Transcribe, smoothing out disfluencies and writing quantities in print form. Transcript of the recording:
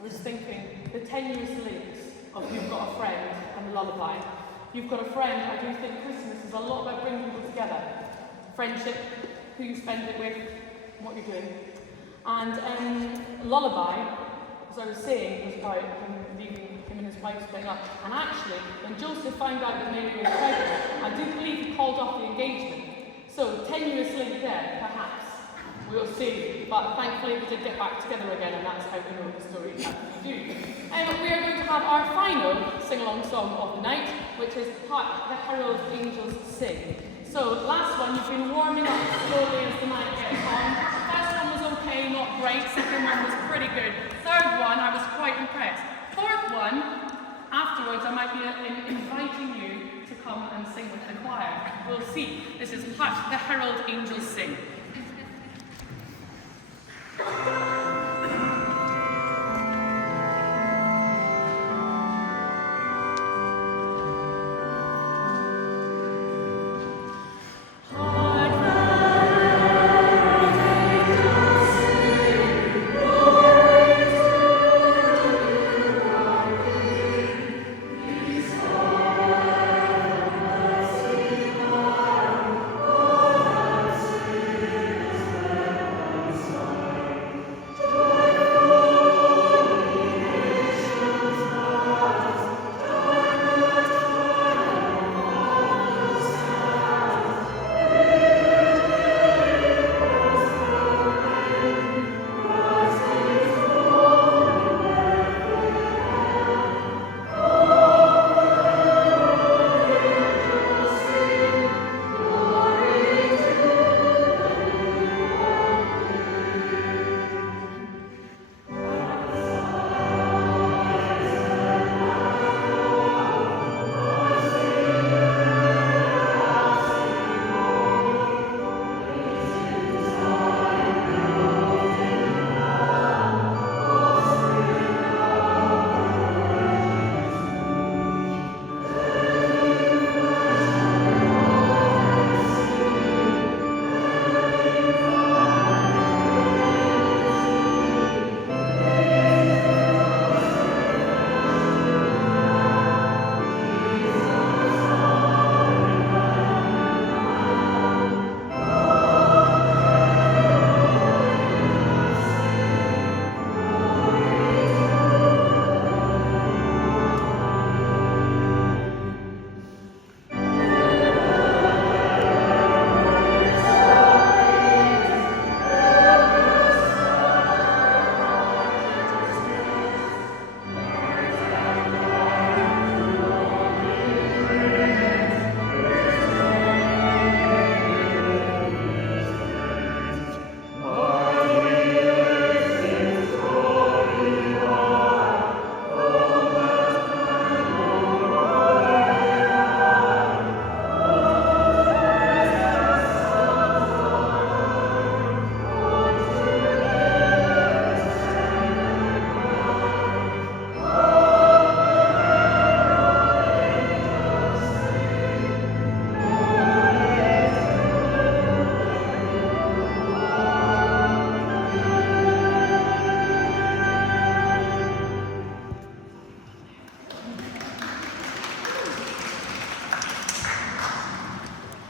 I was thinking the tenuous links of You've Got a Friend and the lullaby. You've Got a Friend, I do think Christmas is a lot about bringing people together. Friendship, who you spend it with, what you're doing. And lullaby, as I was saying, was about him leaving him and his wife splitting up. And actually, when Joseph found out that Mary was pregnant, I do believe he called off the engagement. So, tenuous link there, perhaps. We'll see. But thankfully, they did get back together again, and that's how we know the story that we do. We are going to have our final sing-along song of the night, which is Hark the Herald Angels Sing. So, last one, you've been warming up slowly as the night gets on. First one was okay, not great. Second one was pretty good. Third one, I was quite impressed. Fourth one, afterwards, I might be inviting you to come and sing with the choir. We'll see. This is Hark the Herald Angels Sing.